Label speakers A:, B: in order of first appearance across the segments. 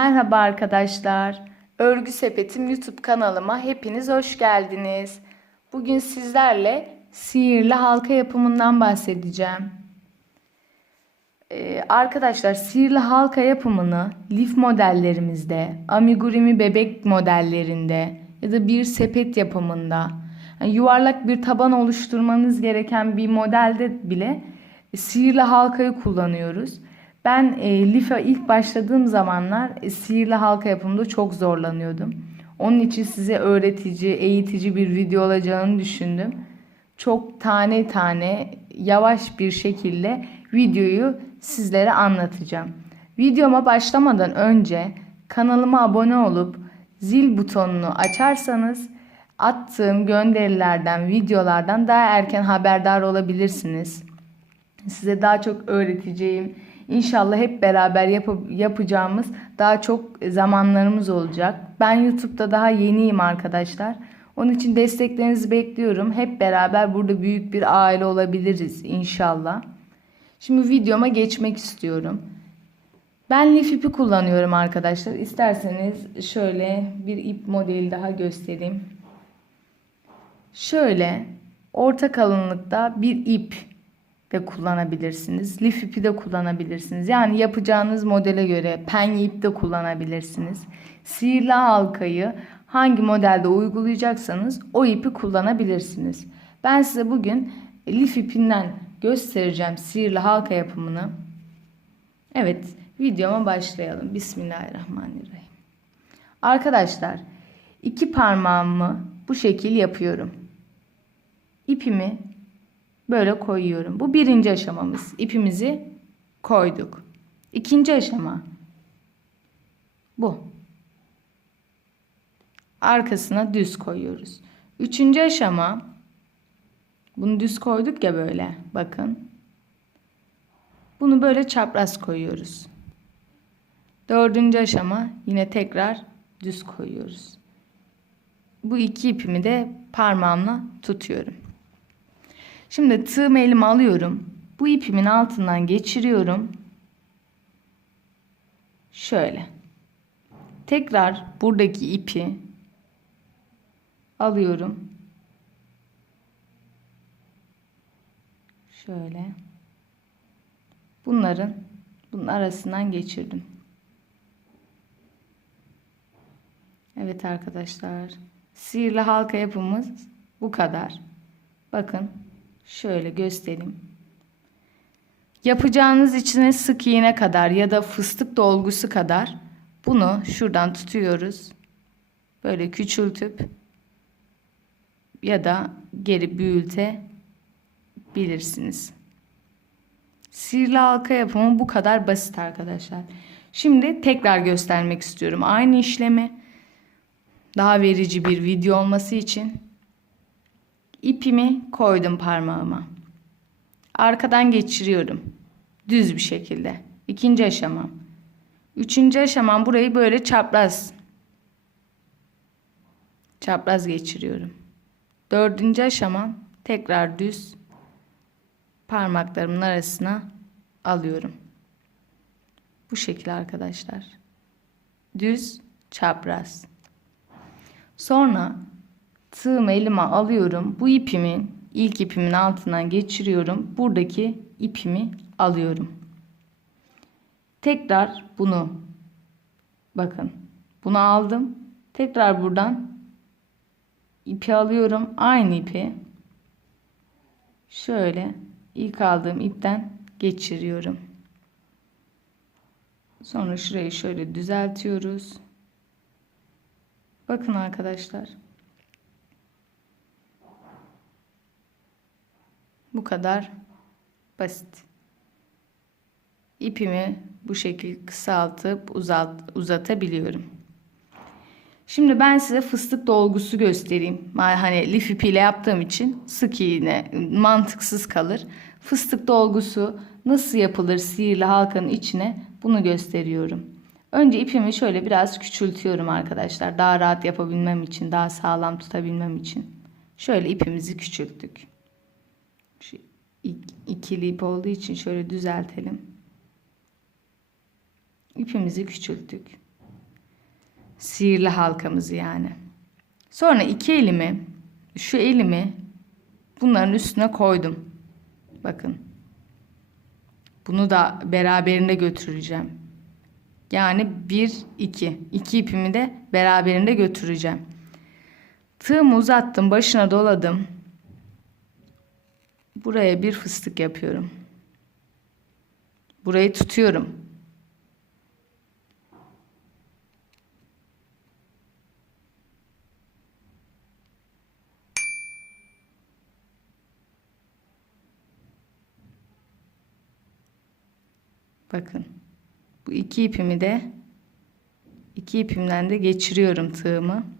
A: Merhaba arkadaşlar. Örgü Sepetim YouTube kanalıma hepiniz hoş geldiniz. Bugün sizlerle sihirli halka yapımından bahsedeceğim. Ee, arkadaşlar sihirli halka yapımını lif modellerimizde, amigurumi bebek modellerinde ya da bir sepet yapımında yani yuvarlak bir taban oluşturmanız gereken bir modelde bile sihirli halkayı kullanıyoruz. Ben e, life ilk başladığım zamanlar e, sihirli halka yapımında çok zorlanıyordum. Onun için size öğretici, eğitici bir video olacağını düşündüm. Çok tane tane yavaş bir şekilde videoyu sizlere anlatacağım. Videoma başlamadan önce kanalıma abone olup zil butonunu açarsanız attığım gönderilerden, videolardan daha erken haberdar olabilirsiniz. Size daha çok öğreteceğim. İnşallah hep beraber yapıp yapacağımız daha çok zamanlarımız olacak. Ben YouTube'da daha yeniyim arkadaşlar. Onun için desteklerinizi bekliyorum. Hep beraber burada büyük bir aile olabiliriz inşallah. Şimdi videoma geçmek istiyorum. Ben lif ipi kullanıyorum arkadaşlar. İsterseniz şöyle bir ip modeli daha göstereyim. Şöyle orta kalınlıkta bir ip de kullanabilirsiniz. Lif ipi de kullanabilirsiniz. Yani yapacağınız modele göre penye ip de kullanabilirsiniz. Sihirli halkayı hangi modelde uygulayacaksanız o ipi kullanabilirsiniz. Ben size bugün lif ipinden göstereceğim sihirli halka yapımını. Evet videoma başlayalım. Bismillahirrahmanirrahim. Arkadaşlar iki parmağımı bu şekil yapıyorum. İpimi böyle koyuyorum. Bu birinci aşamamız. İpimizi koyduk. İkinci aşama bu. Arkasına düz koyuyoruz. Üçüncü aşama bunu düz koyduk ya böyle. Bakın. Bunu böyle çapraz koyuyoruz. Dördüncü aşama yine tekrar düz koyuyoruz. Bu iki ipimi de parmağımla tutuyorum. Şimdi tığımı elime alıyorum. Bu ipimin altından geçiriyorum. Şöyle. Tekrar buradaki ipi alıyorum. Şöyle. Bunların bunun arasından geçirdim. Evet arkadaşlar. Sihirli halka yapımız bu kadar. Bakın Şöyle göstereyim. Yapacağınız içine sık iğne kadar ya da fıstık dolgusu kadar bunu şuradan tutuyoruz. Böyle küçültüp ya da geri büyülte bilirsiniz. Sihirli halka yapımı bu kadar basit arkadaşlar. Şimdi tekrar göstermek istiyorum. Aynı işlemi daha verici bir video olması için ipimi koydum parmağıma. Arkadan geçiriyorum. Düz bir şekilde. İkinci aşamam. Üçüncü aşamam burayı böyle çapraz. Çapraz geçiriyorum. Dördüncü aşamam tekrar düz. Parmaklarımın arasına alıyorum. Bu şekilde arkadaşlar. Düz, çapraz. Sonra tığımı elime alıyorum. Bu ipimin ilk ipimin altından geçiriyorum. Buradaki ipimi alıyorum. Tekrar bunu bakın. Bunu aldım. Tekrar buradan ipi alıyorum. Aynı ipi şöyle ilk aldığım ipten geçiriyorum. Sonra şurayı şöyle düzeltiyoruz. Bakın arkadaşlar. Bu kadar basit. İpimi bu şekilde kısaltıp uzat, uzatabiliyorum. Şimdi ben size fıstık dolgusu göstereyim. Hani lif ipiyle yaptığım için sık iğne mantıksız kalır. Fıstık dolgusu nasıl yapılır sihirli halkanın içine bunu gösteriyorum. Önce ipimi şöyle biraz küçültüyorum arkadaşlar. Daha rahat yapabilmem için, daha sağlam tutabilmem için. Şöyle ipimizi küçülttük. Şu ikili ip olduğu için şöyle düzeltelim. İpimizi küçülttük. Sihirli halkamızı yani. Sonra iki elimi, şu elimi bunların üstüne koydum. Bakın. Bunu da beraberinde götüreceğim. Yani bir, iki. İki ipimi de beraberinde götüreceğim. Tığımı uzattım, başına doladım. Buraya bir fıstık yapıyorum. Burayı tutuyorum. Bakın. Bu iki ipimi de iki ipimden de geçiriyorum tığımı.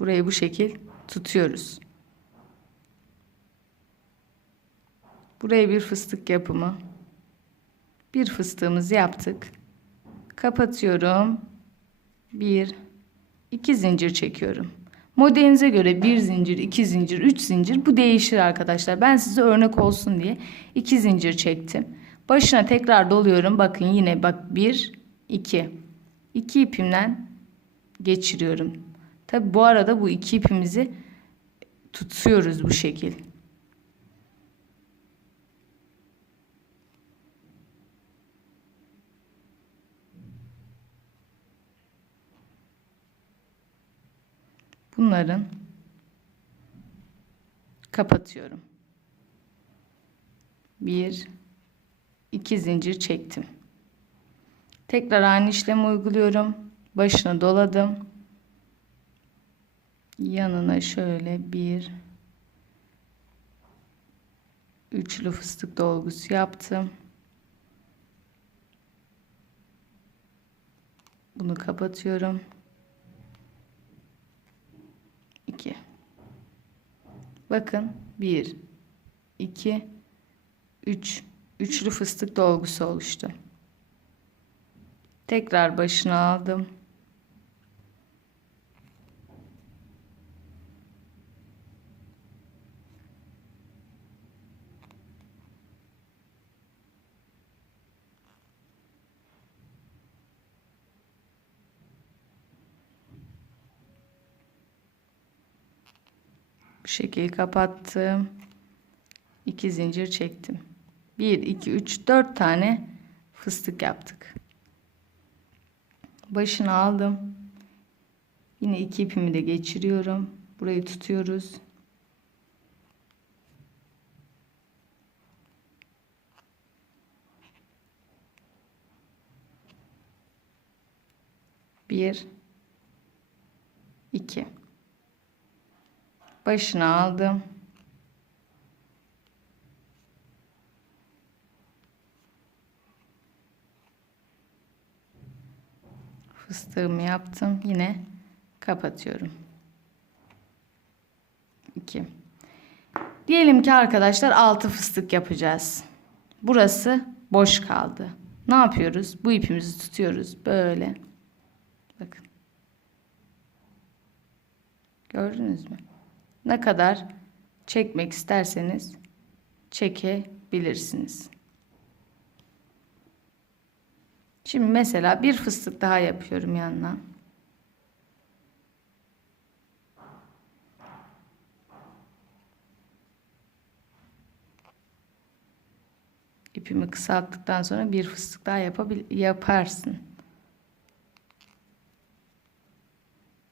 A: Burayı bu şekil tutuyoruz. Buraya bir fıstık yapımı. Bir fıstığımızı yaptık. Kapatıyorum. Bir, iki zincir çekiyorum. Modelinize göre bir zincir, iki zincir, üç zincir bu değişir arkadaşlar. Ben size örnek olsun diye iki zincir çektim. Başına tekrar doluyorum. Bakın yine bak bir, iki. İki ipimden geçiriyorum. Tabi bu arada bu iki ipimizi tutuyoruz bu şekil. Bunların kapatıyorum. Bir, iki zincir çektim. Tekrar aynı işlemi uyguluyorum. Başına doladım. Yanına şöyle bir üçlü fıstık dolgusu yaptım. Bunu kapatıyorum. 2 Bakın 1 2 3 üçlü fıstık dolgusu oluştu. Tekrar başına aldım. Bu şekilde kapattım. 2 zincir çektim. 1 2 3 4 tane fıstık yaptık. Başını aldım. Yine iki ipimi de geçiriyorum. Burayı tutuyoruz. Bir, iki başına aldım. Fıstığımı yaptım. Yine kapatıyorum. 2. Diyelim ki arkadaşlar 6 fıstık yapacağız. Burası boş kaldı. Ne yapıyoruz? Bu ipimizi tutuyoruz. Böyle. Bakın. Gördünüz mü? Ne kadar çekmek isterseniz çekebilirsiniz. Şimdi mesela bir fıstık daha yapıyorum yanına. İpimi kısalttıktan sonra bir fıstık daha yapabil yaparsın.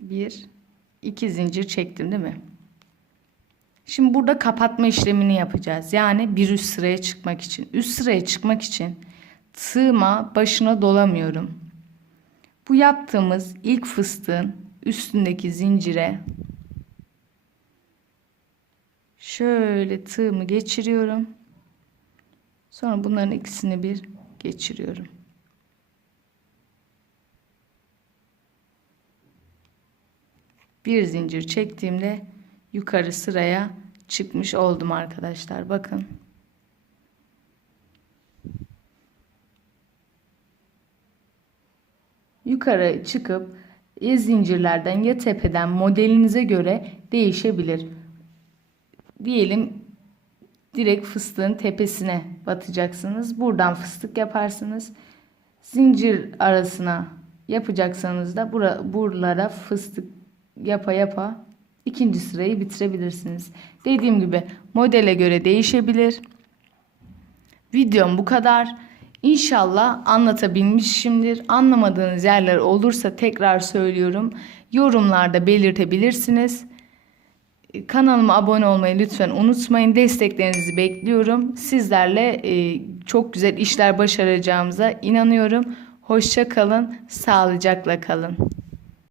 A: Bir, iki zincir çektim değil mi? Şimdi burada kapatma işlemini yapacağız. Yani bir üst sıraya çıkmak için. Üst sıraya çıkmak için tığıma başına dolamıyorum. Bu yaptığımız ilk fıstığın üstündeki zincire şöyle tığımı geçiriyorum. Sonra bunların ikisini bir geçiriyorum. Bir zincir çektiğimde yukarı sıraya çıkmış oldum arkadaşlar. Bakın. Yukarı çıkıp ya zincirlerden ya tepeden modelinize göre değişebilir. Diyelim direkt fıstığın tepesine batacaksınız. Buradan fıstık yaparsınız. zincir arasına yapacaksanız da bura, buralara fıstık yapa yapa ikinci sırayı bitirebilirsiniz. Dediğim gibi modele göre değişebilir. Videom bu kadar. İnşallah anlatabilmişimdir. Anlamadığınız yerler olursa tekrar söylüyorum. Yorumlarda belirtebilirsiniz. Kanalıma abone olmayı lütfen unutmayın. Desteklerinizi bekliyorum. Sizlerle e, çok güzel işler başaracağımıza inanıyorum. Hoşça kalın, sağlıcakla kalın.